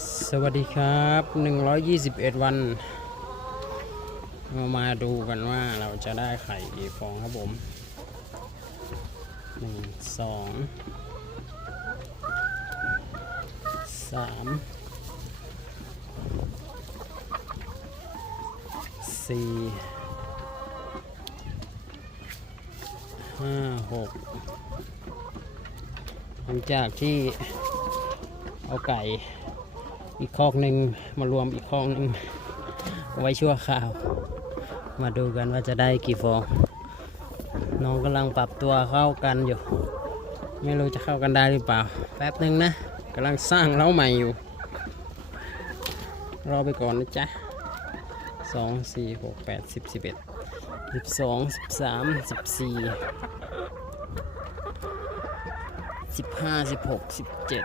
สวัสดีครับ 121 วัน เรามาดูกันว่าเราจะได้ไข่กี่ฟองครับผมหนึ่งสองสามสี่ห้าหกหลังจากที่เอาไก่ อีกคอกหนึ่งมารวมอีกคอกหนึ่งไว้ชั่วคราว มาดูกันว่าจะได้กี่ฟอง น้องกำลังปรับตัวเข้ากันอยู่ ไม่รู้จะเข้ากันได้หรือเปล่า แป๊บหนึ่งนะกำลังสร้างเล้าใหม่อยู่ รอไปก่อนนะจ๊ะสองสี่หกแปดสิบสิบเอ็ดสิบสองสิบสามสิบสี่สิบห้าสิบหกสิบเจ็ด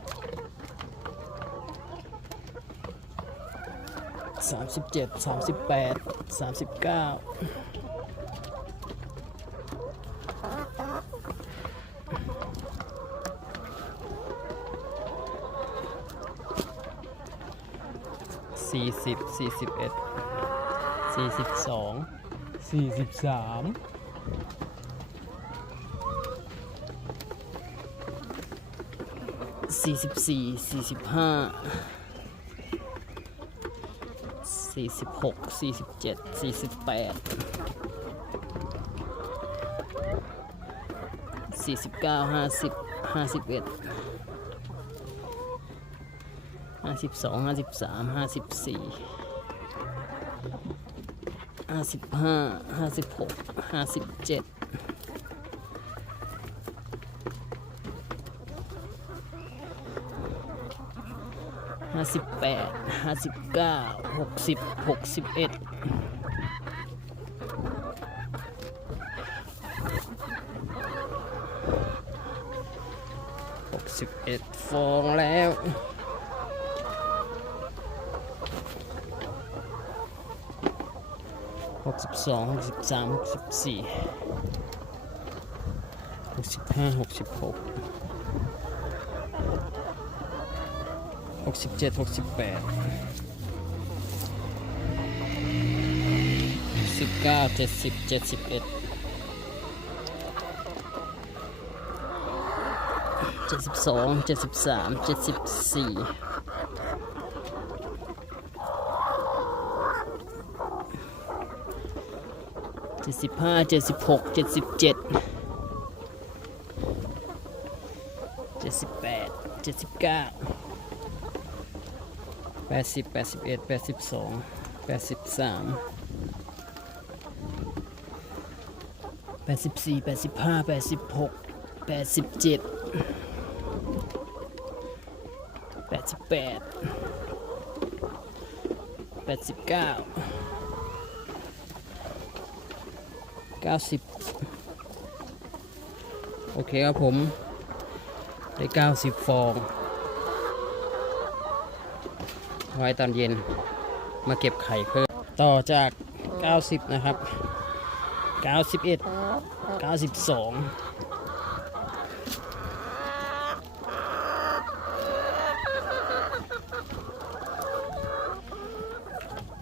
สามสิบเจ็ดสามสิบแปดสามสิบเก้าสี่สิบสี่สิบเอ็ดสี่สิบสองสี่สิบสามสี่สิบสี่สี่สิบห้า สี่สิบหกสี่สิบเจ็ดสี่สิบแปดสี่สิบเก้าห้าสิบห้าสิบเอ็ดห้าสิบสองห้าสิบสามห้าสิบสี่ห้าสิบห้าห้าสิบหกห้าสิบเจ็ดาสิบแปดห้าสิบเก้าหกสิบหกสิบเอ็ดหกสิบเอ็ดฟองแล้วหกสิบสองหกสิบสามหกสิบสี่หกสิบห้าหกสิบหก หกสิบเจ็ดหกสิบแปดสิบเก้าเจ็ดสิบเจ็ดสิบเอ็ดเจ็ดสิบสองเจ็ดสิบสามเจ็ดสิบสี่เจ็ดสิบห้าเจ็ดสิบหกเจ็ดสิบเจ็ดเจ็ดสิบแปดเจ็ดสิบเก้า แปดสิบแปดสิบเอ็ดแปดสิบสองแปดสิบสามแปดสิบสี่แปดสิบห้าแปดสิบหกแปดสิบเจ็ดแปดสิบแปดแปดสิบเก้าเก้าสิบโอเคครับผม ได้เก้าสิบฟอง ไว้ตอนเย็นมาเก็บไข่เพิ่มต่อจาก 90 นะครับ 91 92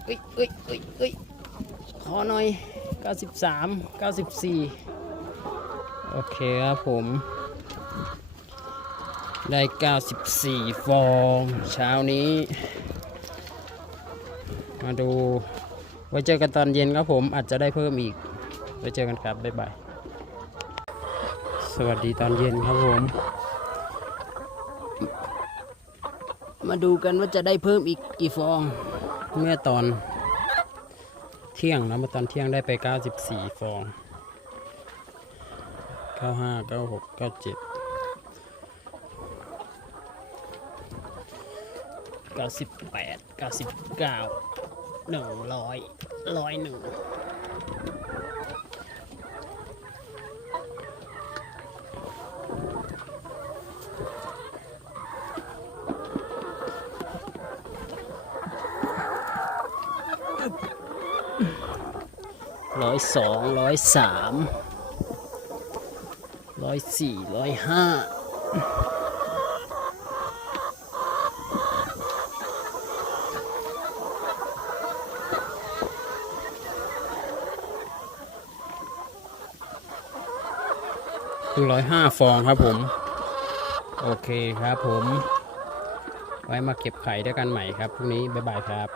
เอ้ยเอ้ยเอ้ยเอ้ยขอหน่อย 93 94 โอเคครับผม ได้ 94 ฟอง เช้านี้ มาดู ไว้เจอกันตอนเย็นครับผมอาจจะได้เพิ่มอีก ไว้เจอกันครับ บ๊ายบาย สวัสดีตอนเย็นครับผม มาดูกันว่าจะได้เพิ่มอีกกี่ฟอง เมื่อตอนเที่ยงนะเมื่อตอนเที่ยงได้ไป 94 ฟอง 95 96 97 98 99 หนึ่งร้อยร้อยหนึ่งร้อยสองร้อยสามร้อยสี่ร้อยห้า หนึ่งร้อยห้าฟองครับผม โอเคครับผม ไว้มาเก็บไข่ด้วยกันใหม่ครับพรุ่งนี้ บ๊ายบายครับ